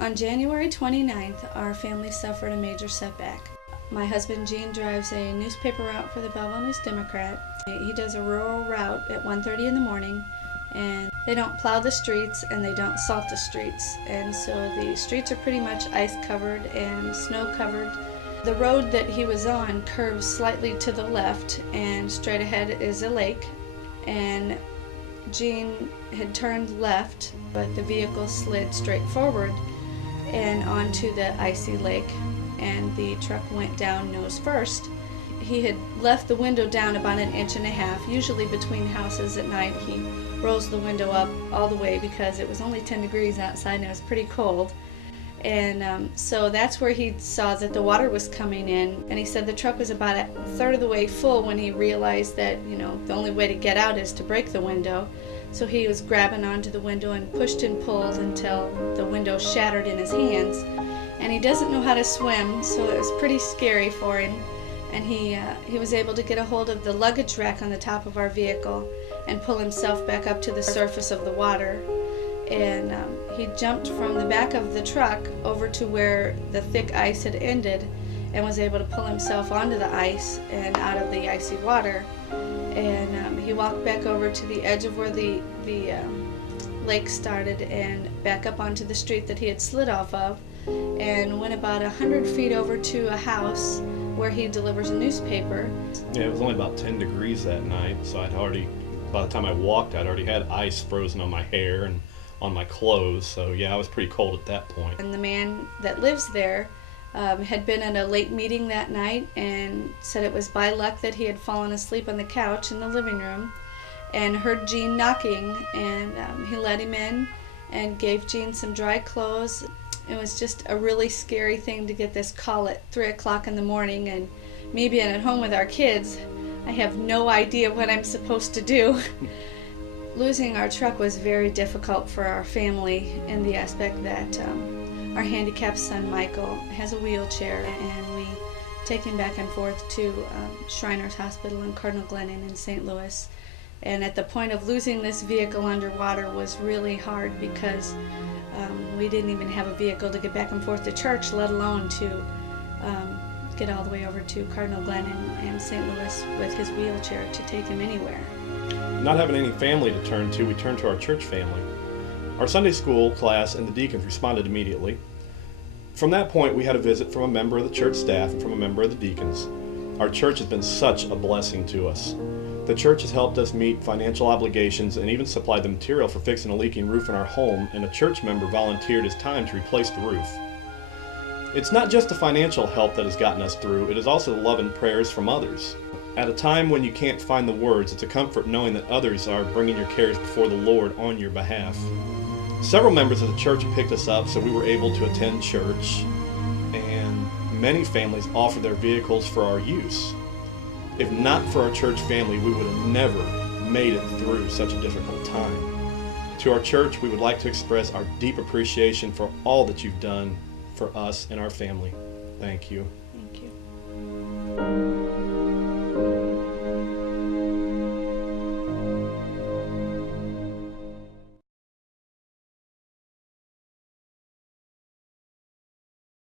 On January 29th, our family suffered a major setback. My husband Gene drives a newspaper route for the Belleville News-Democrat. He does a rural route at 1:30 in the morning, and they don't plow the streets and they don't salt the streets. And so the streets are pretty much ice covered and snow covered. The road that he was on curves slightly to the left, and straight ahead is a lake. And Gene had turned left, but the vehicle slid straight forward and onto the icy lake, and the truck went down nose first. He had left the window down about 1.5 inches. Usually between houses at night he rolls the window up all the way because it was only 10 degrees outside and it was pretty cold. And so that's where he saw that the water was coming in, and he said the truck was about 1/3 of the way full when he realized that, the only way to get out is to break the window. So he was grabbing onto the window and pushed and pulled until the window shattered in his hands. And he doesn't know how to swim, so it was pretty scary for him. And he was able to get a hold of the luggage rack on the top of our vehicle and pull himself back up to the surface of the water. And he jumped from the back of the truck over to where the thick ice had ended and was able to pull himself onto the ice and out of the icy water. And he walked back over to the edge of where the lake started and back up onto the street that he had slid off of, and went about 100 feet over to a house where he delivers a newspaper. Yeah, it was only about 10 degrees that night, so by the time I walked, I'd already had ice frozen on my hair and on my clothes, so yeah, I was pretty cold at that point. And the man that lives there had been at a late meeting that night and said it was by luck that he had fallen asleep on the couch in the living room and heard Gene knocking, and he let him in and gave Gene some dry clothes. It was just a really scary thing to get this call at 3 o'clock in the morning, and me being at home with our kids, I have no idea what I'm supposed to do. Losing our truck was very difficult for our family in the aspect that our handicapped son Michael has a wheelchair, and we take him back and forth to Shriners Hospital in Cardinal Glennon in St. Louis. And at the point of losing this vehicle underwater was really hard because we didn't even have a vehicle to get back and forth to church, let alone to get all the way over to Cardinal Glennon and St. Louis with his wheelchair to take him anywhere. Not having any family to turn to, we turned to our church family. Our Sunday school class and the deacons responded immediately. From that point, we had a visit from a member of the church staff and from a member of the deacons. Our church has been such a blessing to us. The church has helped us meet financial obligations and even supplied the material for fixing a leaking roof in our home, and a church member volunteered his time to replace the roof. It's not just the financial help that has gotten us through, it is also the love and prayers from others. At a time when you can't find the words, it's a comfort knowing that others are bringing your cares before the Lord on your behalf. Several members of the church picked us up so we were able to attend church, and many families offer their vehicles for our use. If not for our church family, we would have never made it through such a difficult time. To our church, we would like to express our deep appreciation for all that you've done for us and our family. Thank you. Thank you.